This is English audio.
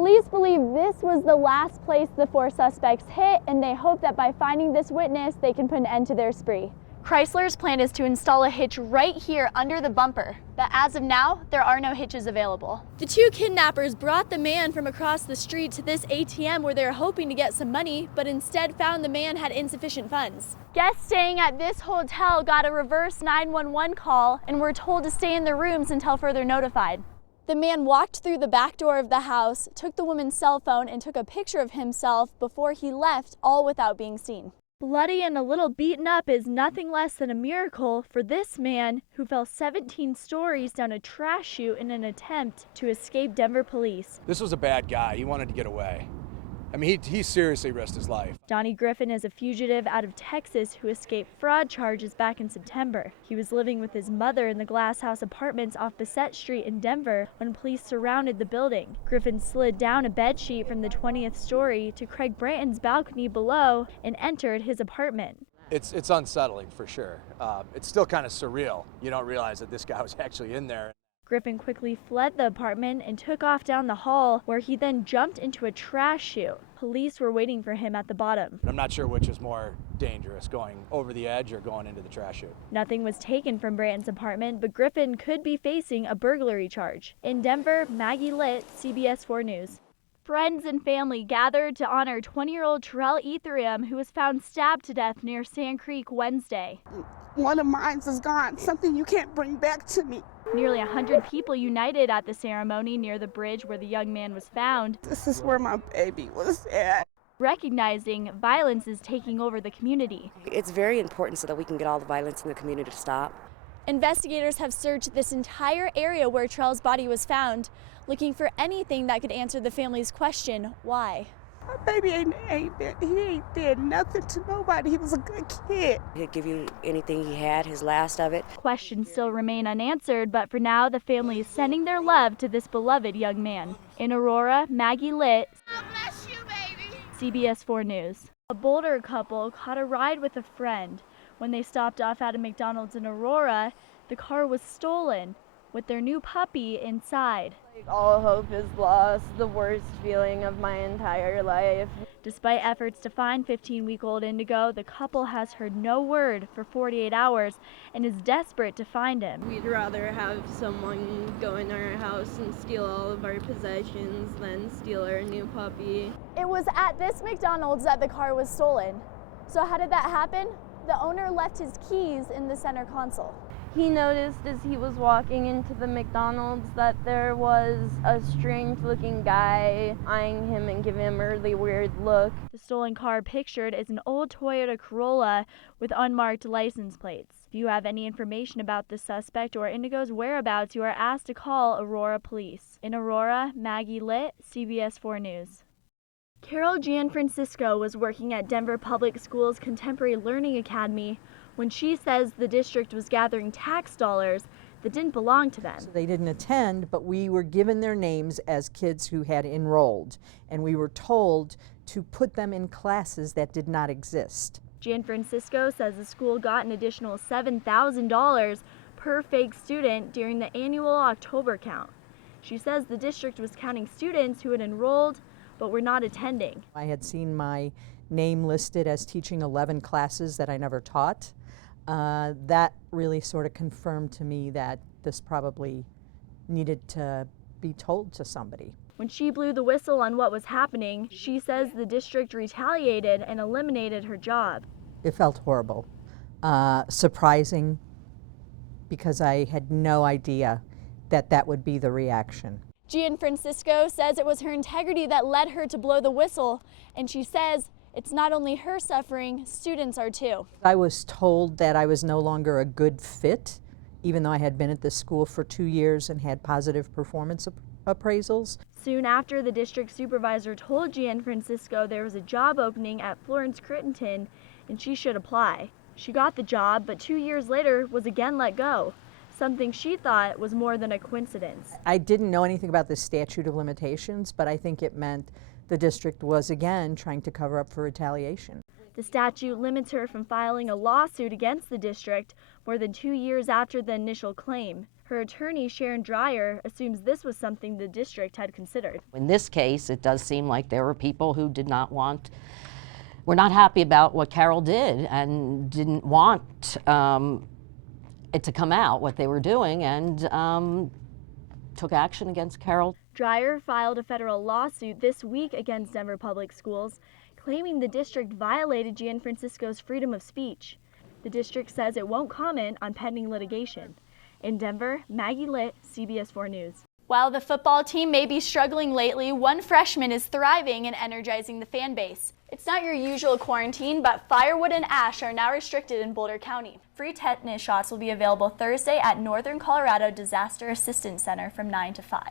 Police believe this was the last place the four suspects hit, and they hope that by finding this witness, they can put an end to their spree. Chrysler's plan is to install a hitch right here under the bumper, but as of now, there are no hitches available. The two kidnappers brought the man from across the street to this ATM where they were hoping to get some money, but instead found the man had insufficient funds. Guests staying at this hotel got a reverse 911 call and were told to stay in their rooms until further notified. The man walked through the back door of the house, took the woman's cell phone, and took a picture of himself before he left, all without being seen. Bloody and a little beaten up is nothing less than a miracle for this man who fell 17 stories down a trash chute in an attempt to escape Denver police. This was a bad guy. He wanted to get away. I mean, he seriously risked his life. Donnie Griffin is a fugitive out of Texas who escaped fraud charges back in September. He was living with his mother in the Glass House Apartments off Bassett Street in Denver when police surrounded the building. Griffin slid down a bedsheet from the 20th story to Craig Branton's balcony below and entered his apartment. It's unsettling for sure. It's still kind of surreal. You don't realize that this guy was actually in there. Griffin quickly fled the apartment and took off down the hall, where he then jumped into a trash chute. Police were waiting for him at the bottom. I'm not sure which is more dangerous, going over the edge or going into the trash chute. Nothing was taken from Branton's apartment, but Griffin could be facing a burglary charge. In Denver, Maggie Litt, CBS 4 News. Friends and family gathered to honor 20-year-old Terrell Ethereum, who was found stabbed to death near Sand Creek Wednesday. One of mine is gone, something you can't bring back to me. Nearly 100 people united at the ceremony near the bridge where the young man was found. This is where my baby was at. Recognizing violence is taking over the community. It's very important so that we can get all the violence in the community to stop. Investigators have searched this entire area where Terrell's body was found, looking for anything that could answer the family's question, why? My baby he did nothing to nobody. He was a good kid. He'd give you anything he had, his last of it. Questions still remain unanswered, but for now the family is sending their love to this beloved young man. In Aurora, Maggie Litt, God bless you, baby. CBS 4 News. A Boulder couple caught a ride with a friend. When they stopped off at a McDonald's in Aurora, the car was stolen with their new puppy inside. All hope is lost, the worst feeling of my entire life. Despite efforts to find 15-week-old Indigo, the couple has heard no word for 48 hours and is desperate to find him. We'd rather have someone go in our house and steal all of our possessions than steal our new puppy. It was at this McDonald's that the car was stolen. So how did that happen? The owner left his keys in the center console. He noticed as he was walking into the McDonald's that there was a strange-looking guy eyeing him and giving him a really weird look. The stolen car pictured is an old Toyota Corolla with unmarked license plates. If you have any information about the suspect or Indigo's whereabouts, you are asked to call Aurora Police. In Aurora, Maggie Litt, CBS 4 News. Carol Gianfrancisco was working at Denver Public Schools Contemporary Learning Academy when she says the district was gathering tax dollars that didn't belong to them. So they didn't attend, but we were given their names as kids who had enrolled, and we were told to put them in classes that did not exist. Gianfrancisco says the school got an additional $7,000 per fake student during the annual October count. She says the district was counting students who had enrolled but were not attending. I had seen my name listed as teaching 11 classes that I never taught. That really sort of confirmed to me that this probably needed to be told to somebody. When she blew the whistle on what was happening, she says the district retaliated and eliminated her job. It felt horrible, surprising, because I had no idea that that would be the reaction. Gianfrancisco says it was her integrity that led her to blow the whistle, and she says it's not only her suffering, students are too. I was told that I was no longer a good fit, even though I had been at this school for 2 years and had positive performance appraisals. Soon after, the district supervisor told Gianfrancisco there was a job opening at Florence Crittenton and she should apply. She got the job, but 2 years later was again let go, something she thought was more than a coincidence. I didn't know anything about the statute of limitations, but I think it meant the district was again trying to cover up for retaliation. The statute limits her from filing a lawsuit against the district more than 2 years after the initial claim. Her attorney, Sharon Dreyer, assumes this was something the district had considered. In this case, it does seem like there were people who were not happy about what Carol did and didn't want it to come out, what they were doing, and took action against Carol. Dreyer filed a federal lawsuit this week against Denver Public Schools, claiming the district violated Gianfrancisco's freedom of speech. The district says it won't comment on pending litigation. In Denver, Maggie Litt, CBS 4 News. While the football team may be struggling lately, one freshman is thriving and energizing the fan base. It's not your usual quarantine, but firewood and ash are now restricted in Boulder County. Free tetanus shots will be available Thursday at Northern Colorado Disaster Assistance Center from 9 to 5.